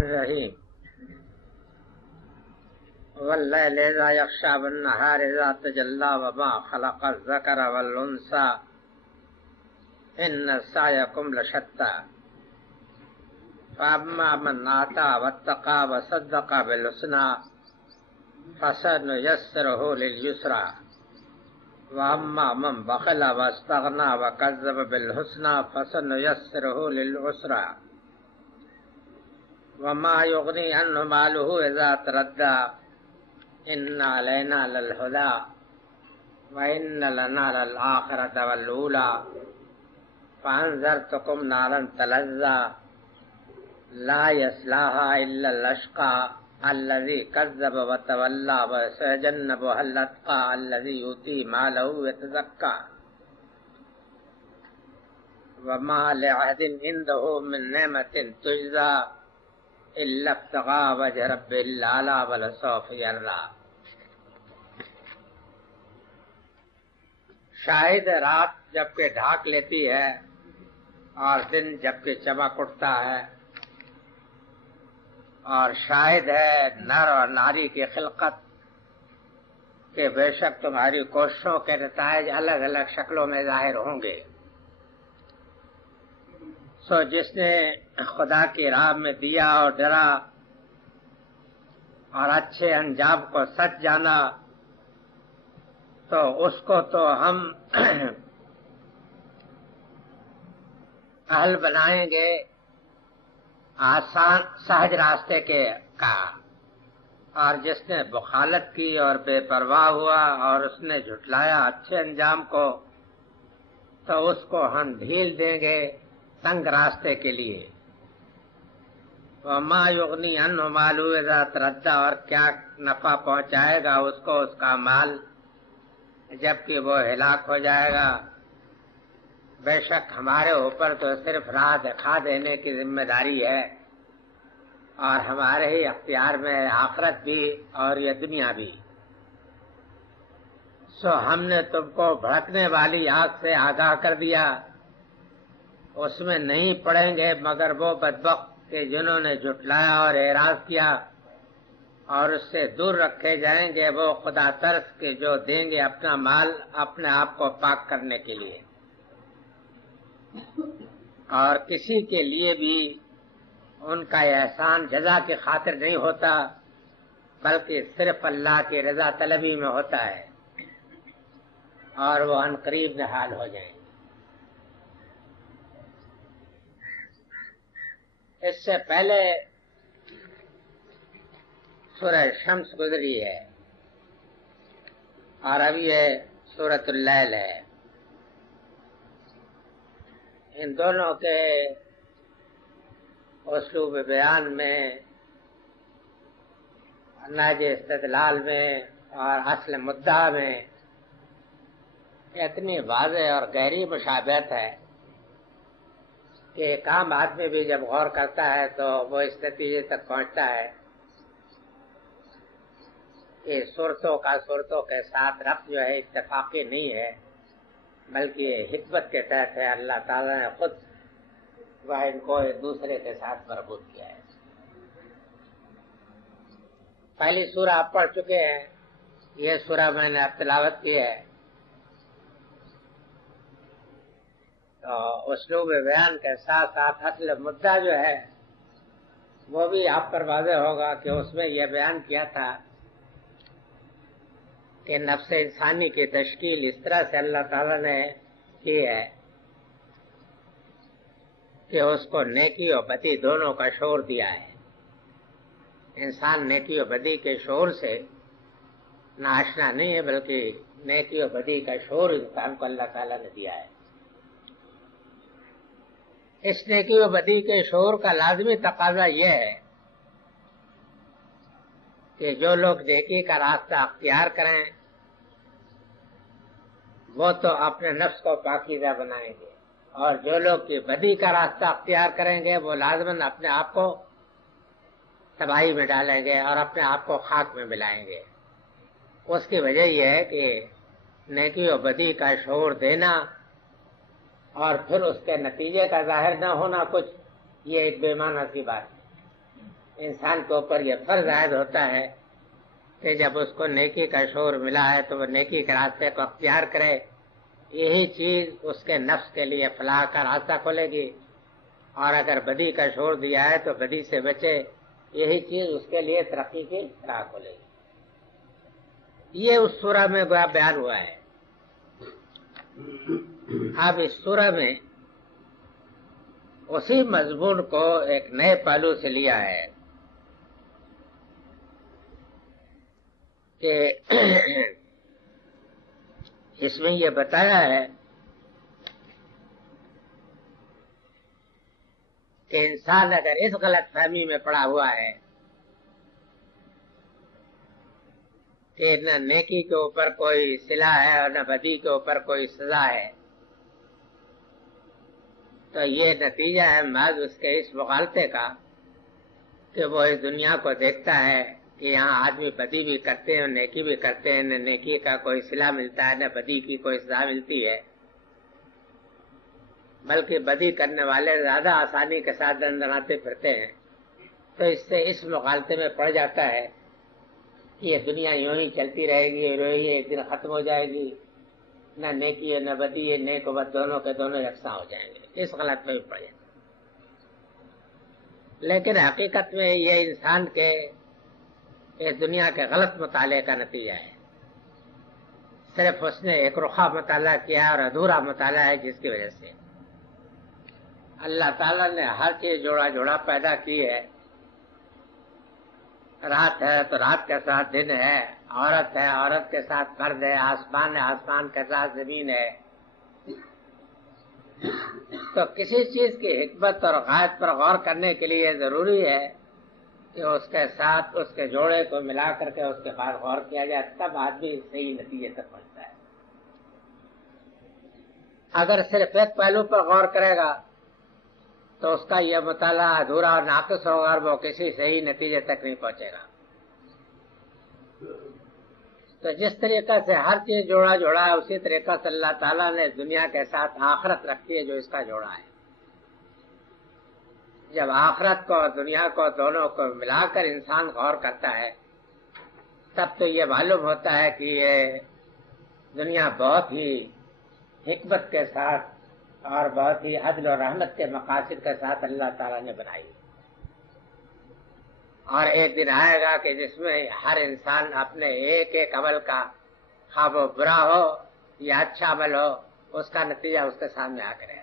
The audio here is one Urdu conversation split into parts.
الرحیم واللیل اذا یغشی والنہار اذا تجلی وما خلق الذکر والانثی ان سعیکم لشتی فاما من آتی واتقی وصدق بالحسنی فسنیسرہ للیسری واما من بخل واستغنی وکذب بالحسنی فسنیسرہ للعسری وما یغنی عنہ مالہ اذا تردی ان علینا للہدی وان لنا للآخرۃ والأولی فانذرتکم نارا تلظی لا یصلاها الا الاشقی الذی کذب وتولی وسیجنبها الاتقی الذی یؤتی مالہ یتزکی وما لعہد عنده من نعمۃ تجزی الا ابتغاء وجہ رب الاعلی ولسوف یرضی۔ شاہد رات جب کہ ڈھانک لیتی ہے اور دن جب کہ چمک اٹھتا ہے، اور شاہد ہے نر اور ناری کی خلقت کہ بے شک تمہاری کوششوں کے نتائج الگ الگ شکلوں میں ظاہر ہوں گے۔ سو جس نے خدا کی راہ میں دیا اور ڈرا اور اچھے انجام کو سچ جانا، تو اس کو تو ہم اہل بنائیں گے آسان سہج راستے کے کا، اور جس نے بخالت کی اور بے پرواہ ہوا اور اس نے جھٹلایا اچھے انجام کو، تو اس کو ہم ڈھیل دیں گے تنگ راستے کے لیے۔ وما یغنی عنہ مالہ اذا تردی، اور کیا نفع پہنچائے گا اس کو اس کا مال جبکہ وہ ہلاک ہو جائے گا۔ بے شک ہمارے اوپر تو صرف راہ دکھا دینے کی ذمہ داری ہے، اور ہمارے ہی اختیار میں ہے آخرت بھی اور یہ دنیا بھی۔ سو ہم نے تم کو بھڑکنے والی آگ سے آگاہ کر دیا، اس میں نہیں پڑیں گے مگر وہ بدبخت کہ جنہوں نے جھٹلایا اور اعراض کیا، اور اس سے دور رکھے جائیں گے وہ خدا ترس کے جو دیں گے اپنا مال اپنے آپ کو پاک کرنے کے لیے۔ اور کسی کے لیے بھی ان کا احسان جزا کی خاطر نہیں ہوتا، بلکہ صرف اللہ کی رضا طلبی میں ہوتا ہے، اور وہ عنقریب نہال ہو جائیں گے۔ اس سے پہلے سورہ شمس گزری ہے، اور اب یہ سورۃ اللیل ہے۔ ان دونوں کے اسلوب بیان میں، نہج استدلال میں اور اصل مدعا میں اتنی واضح اور گہری مشابہت ہے کہ ایک عام آدمی بھی جب غور کرتا ہے تو وہ اس نتیجے تک پہنچتا ہے کہ صورتوں کا صورتوں کے ساتھ ربط جو ہے اتفاقی نہیں ہے، بلکہ حکمت کے تحت ہے۔ اللہ تعالیٰ نے خود وہ ان کو ایک دوسرے کے ساتھ مربوط کیا ہے۔ پہلی سورہ آپ پڑھ چکے ہیں، یہ سورہ میں نے اب تلاوت کی ہے، تو اسلوب بیان کے ساتھ ساتھ اصل مدعا جو ہے وہ بھی آپ پر واضح ہوگا کہ اس میں یہ بیان کیا تھا کہ نفس انسانی کی تشکیل اس طرح سے اللہ تعالیٰ نے کی ہے کہ اس کو نیکی اور بدی دونوں کا شعور دیا ہے۔ انسان نیکی اور بدی کے شعور سے ناآشنا نہیں ہے، بلکہ نیکی اور بدی کا شعور انسان کو اللہ تعالیٰ نے دیا ہے۔ اس نیکی و بدی کے شعور کا لازمی تقاضا یہ ہے کہ جو لوگ نیکی کا راستہ اختیار کریں وہ تو اپنے نفس کو پاکیزہ بنائیں گے، اور جو لوگ بدی کا راستہ اختیار کریں گے وہ لازماً اپنے آپ کو تباہی میں ڈالیں گے اور اپنے آپ کو خاک میں ملائیں گے۔ اس کی وجہ یہ ہے کہ نیکی و بدی کا شعور دینا اور پھر اس کے نتیجے کا ظاہر نہ ہونا کچھ، یہ ایک بے معنی سی بات ہے۔ انسان کے اوپر یہ فرض عائد ہوتا ہے کہ جب اس کو نیکی کا شعور ملا ہے تو وہ نیکی کے راستے کو اختیار کرے. یہی چیز اس کے نفس کے لیے فلاح کا راستہ کھولے گی. اور اگر بدی کا شعور دیا ہے تو بدی سے بچے. یہی چیز اس کے لیے ترقی کی راہ کھولے گی. یہ اس سورہ میں بیان ہوا ہے. اب اس سورہ میں اسی مضمون کو ایک نئے پہلو سے لیا ہے کہ اس میں یہ بتایا ہے کہ انسان اگر اس غلط فہمی میں پڑا ہوا ہے کہ نہ نیکی کے اوپر کوئی صلہ ہے اور نہ بدی کے اوپر کوئی سزا ہے، تو یہ نتیجہ ہے محض اس کے اس مغالطے کا کہ وہ اس دنیا کو دیکھتا ہے کہ یہاں آدمی بدی بھی کرتے ہیں اور نیکی بھی کرتے ہیں. نہ نیکی کا کوئی صلہ ملتا ہے نہ بدی کی کوئی سزا ملتی ہے، بلکہ بدی کرنے والے زیادہ آسانی کے ساتھ دندناتے پھرتے ہیں. تو اس سے اس مغالطے میں پڑ جاتا ہے کہ یہ دنیا یوں ہی چلتی رہے گی، یوں ہی ایک دن ختم ہو جائے گی. نہ نیکی ہے نہ بدی ہے، نیک و بد دونوں کے دونوں یکساں ہو جائیں گے. اس غلط میں بھی پڑ جاتا. لیکن حقیقت میں یہ انسان کے اس دنیا کے غلط مطالعے کا نتیجہ ہے. صرف اس نے ایک رخا مطالعہ کیا اور ادھورا مطالعہ ہے، جس کی وجہ سے اللہ تعالیٰ نے ہر چیز جوڑا جوڑا پیدا کی ہے. رات ہے تو رات کے ساتھ دن ہے، عورت ہے عورت کے ساتھ مرد ہے، آسمان ہے آسمان کے ساتھ زمین ہے. تو کسی چیز کی حکمت اور غایت پر غور کرنے کے لیے ضروری ہے کہ اس کے ساتھ اس کے جوڑے کو ملا کر کے اس کے بعد غور کیا جائے، تب آدمی صحیح نتیجے تک پہنچتا ہے. اگر صرف ایک پہلو پر غور کرے گا تو اس کا یہ مطالعہ ادھورا اور ناقص ہوگا اور وہ کسی صحیح نتیجے تک نہیں پہنچے گا. تو جس طریقے سے ہر چیز جوڑا جوڑا ہے، اسی طریقے سے اللہ تعالیٰ نے دنیا کے ساتھ آخرت رکھی ہے جو اس کا جوڑا ہے. جب آخرت کو اور دنیا کو دونوں کو ملا کر انسان غور کرتا ہے تب تو یہ معلوم ہوتا ہے کہ یہ دنیا بہت ہی حکمت کے ساتھ اور بہت ہی عدل و رحمت کے مقاصد کے ساتھ اللہ تعالیٰ نے بنائی. اور ایک دن آئے گا کہ جس میں ہر انسان اپنے ایک ایک عمل کا، خواہ وہ برا ہو یا اچھا عمل ہو، اس کا نتیجہ اس کے سامنے آ کرے.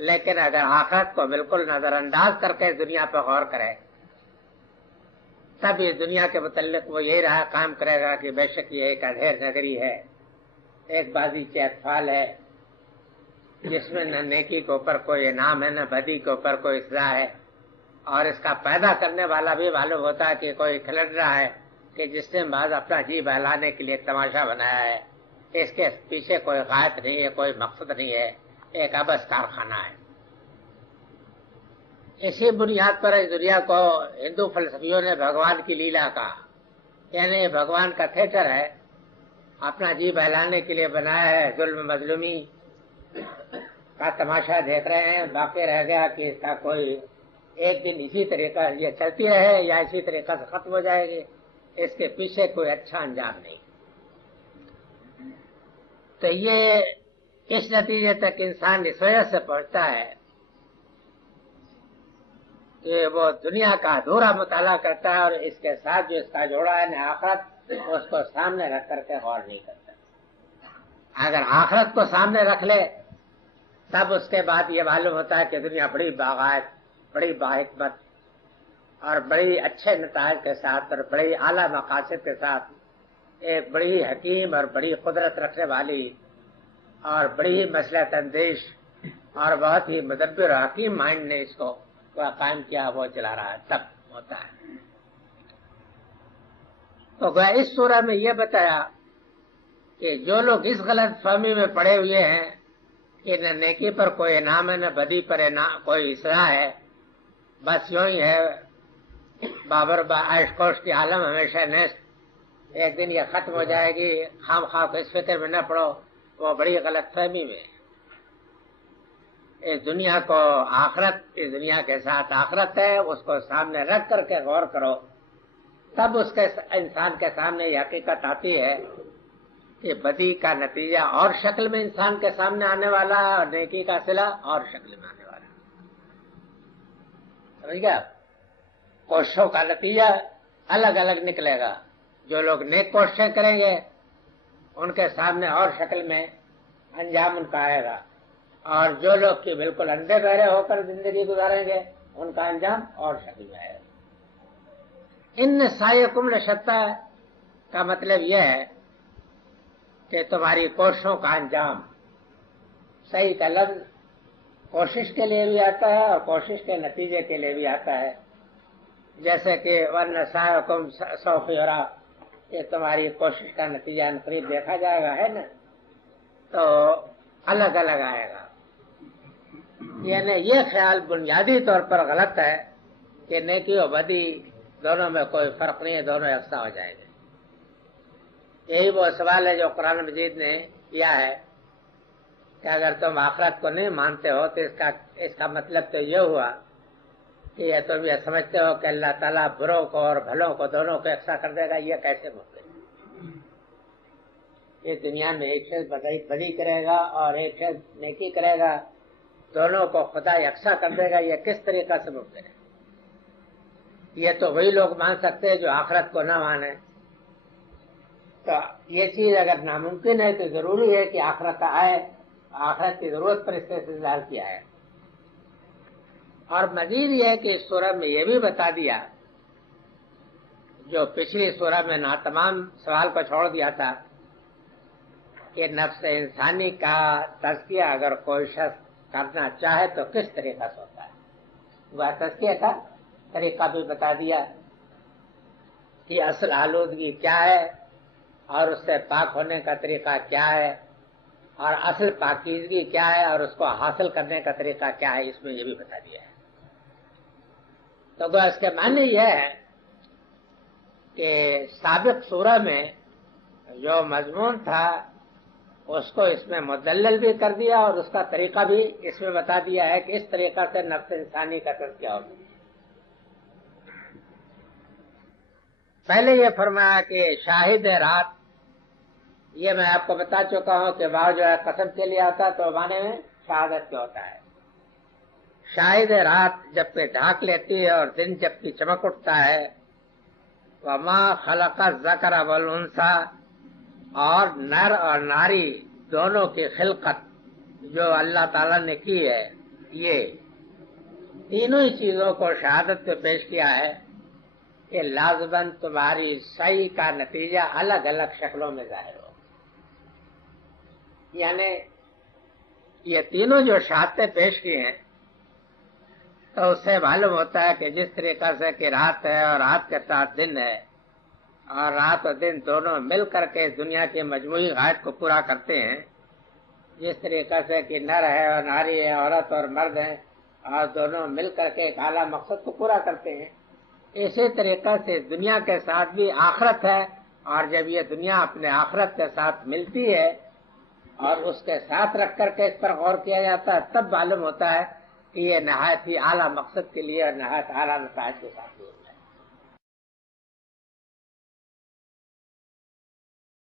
لیکن اگر آخرت کو بالکل نظر انداز کر کے دنیا پہ غور کرے تب یہ دنیا کے متعلق وہ یہی رہا قائم کرے گا کہ بے شک یہ ایک اندھیر نگری ہے، ایک بازیچے اطفال ہے جس میں نہ نیکی کے اوپر کوئی انعام ہے نہ بدی کے اوپر کوئی سزا ہے. اور اس کا پیدا کرنے والا بھی معلوم ہوتا ہے کہ کوئی کھلڑ رہا ہے کہ جس نے بعض اپنا جی بہلانے کے لیے تماشا بنایا ہے. اس کے پیچھے کوئی غایت نہیں ہے، کوئی مقصد نہیں ہے، ایک عبث کارخانہ ہے. اسی بنیاد پر اس دنیا کو ہندو فلسفیوں نے بھگوان کی لیلا کہا. یعنی بھگوان کا تھیٹر ہے، اپنا جی بہلانے کے لیے بنایا ہے. ظلم مظلومی کا تماشا دیکھ رہے ہیں. باقی رہ گیا کہ اس کا کوئی ایک دن اسی طریقہ یہ چلتی رہے یا اسی طریقہ سے ختم ہو جائے گی. اس کے پیچھے کوئی اچھا انجام نہیں. تو یہ اس نتیجے تک انسان اس وجہ سے پہنچتا ہے کہ وہ دنیا کا ادھورا مطالعہ کرتا ہے اور اس کے ساتھ جو اس کا جوڑا ہے نہ آخرت، اس کو سامنے رکھ کر کے غور نہیں کرتا. اگر آخرت کو سامنے رکھ لے تب اس کے بعد یہ معلوم ہوتا ہے کہ دنیا بڑی باغات، بڑی باحکمت اور بڑی اچھے نتائج کے ساتھ اور بڑی اعلیٰ مقاصد کے ساتھ ایک بڑی حکیم اور بڑی قدرت رکھنے والی اور بڑی مصلحت اندیش اور بہت ہی مدبر اور حکیم مائنڈ نے اس کو قائم کیا، وہ چلا رہا ہے، تب ہوتا ہے. تو اس سورہ میں یہ بتایا کہ جو لوگ اس غلط فہمی میں پڑے ہوئے ہیں کہ نہ نیکی پر کوئی انعام ہے نہ بدی پر کوئی سزا ہے، بس یوں ہی ہے بابر عیش کوش کی عالم ہمیشہ نیست، ایک دن یہ ختم ہو جائے گی، خام خواہ کو اس فکر میں نہ پڑو، وہ بڑی غلط فہمی میں. اس دنیا کو آخرت، اس دنیا کے ساتھ آخرت ہے، اس کو سامنے رکھ کر کے غور کرو، تب اس کے انسان کے سامنے یہ حقیقت آتی ہے کہ بدی کا نتیجہ اور شکل میں انسان کے سامنے آنے والا ہے اور نیکی کا صلہ اور شکل میں آنے والا ہے. سمجھ گیا؟ کوششوں کا نتیجہ الگ الگ نکلے گا. جو لوگ نیک کوششیں کریں گے ان کے سامنے اور شکل میں انجام ان کا آئے گا، اور جو لوگ کہ بالکل اندھے بہرے ہو کر زندگی گزاریں گے ان کا انجام اور شکل میں آئے گا. ان سعیکم لشتی کا مطلب یہ ہے کہ تمہاری کوششوں کا انجام. صحیح کا لفظ کوشش کے لیے بھی آتا ہے اور کوشش کے نتیجے کے لیے بھی آتا ہے. جیسے کہ ورنہ سعیکم سوف یری، یہ تمہاری کوشش کا نتیجہ ان قریب دیکھا جائے گا، ہے نا، تو الگ الگ آئے گا. یعنی یہ خیال بنیادی طور پر غلط ہے کہ نیکی و بدی دونوں میں کوئی فرق نہیں ہے، دونوں یکساں ہو جائیں گے. یہی وہ سوال ہے جو قرآن مجید نے کیا ہے کہ اگر تم آخرت کو نہیں مانتے ہو تو اس کا مطلب تو یہ ہوا کہ یہ تم یہ سمجھتے ہو کہ اللہ تعالیٰ بروں کو اور بھلوں کو دونوں کو یکساں کر دے گا. یہ کیسے ممکن ہے؟ یہ دنیا میں ایک شخص بدی کرے گا اور ایک شخص نیکی کرے گا، دونوں کو خدا یکساں کر دے گا، یہ کس طریقہ سے ممکن ہے؟ یہ تو وہی لوگ مان سکتے ہیں جو آخرت کو نہ مانے. تو یہ چیز اگر ناممکن ہے تو ضروری ہے کہ آخرت آئے، آخرت کی ضرورت پر اس سے استدلال کیا ہے. اور مزید یہ ہے کہ اس سورہ میں یہ بھی بتا دیا جو پچھلی سورہ میں ناتمام سوال کو چھوڑ دیا تھا کہ نفس انسانی کا تزکیہ اگر کوئی شخص کرنا چاہے تو کس طریقہ سے ہوتا ہے. وہ تزکیہ کا طریقہ بھی بتا دیا کہ اصل آلودگی کیا ہے اور اس سے پاک ہونے کا طریقہ کیا ہے، اور اصل پاکیزگی کیا ہے اور اس کو حاصل کرنے کا طریقہ کیا ہے. اس میں یہ بھی بتا دیا ہے. تو اس کے معنی یہ ہے کہ سابق سورہ میں جو مضمون تھا اس کو اس میں مدلل بھی کر دیا اور اس کا طریقہ بھی اس میں بتا دیا ہے کہ اس طریقہ سے نفس انسانی کا تزکیہ ہوگا. پہلے یہ فرمایا کہ شاہد رات، یہ میں آپ کو بتا چکا ہوں کہ واو جو ہے قسم کے لیے آتا ہے تو معنی میں شہادت کے ہوتا ہے. شاہد رات جب کہ ڈھانک لیتی ہے اور دن جب کہ چمک اٹھتا ہے. وما خلق الذکر والانثی، اور نر اور ناری دونوں کی خلقت جو اللہ تعالیٰ نے کی ہے، یہ تینوں ہی چیزوں کو شہادت پہ پیش کیا ہے کہ لازماً تمہاری سعی کا نتیجہ الگ الگ شکلوں میں ظاہر ہو. یعنی یہ تینوں جو شہادتیں پیش کی ہیں تو اس سے معلوم ہوتا ہے کہ جس طریقہ سے کہ رات ہے اور رات کے ساتھ دن ہے، اور رات اور دن دونوں مل کر کے دنیا کی مجموعی غائب کو پورا کرتے ہیں، جس طریقہ سے کہ نر ہے اور ناری ہے، عورت اور مرد ہیں، اور دونوں مل کر کے ایک اعلیٰ مقصد کو پورا کرتے ہیں، اسی طریقہ سے دنیا کے ساتھ بھی آخرت ہے. اور جب یہ دنیا اپنے آخرت کے ساتھ ملتی ہے اور اس کے ساتھ رکھ کر کے اس پر غور کیا جاتا ہے، تب معلوم ہوتا ہے کہ یہ نہایت ہی اعلیٰ مقصد کے لیے اور نہایت اعلیٰ نتائج کے ساتھ ہوتا ہے.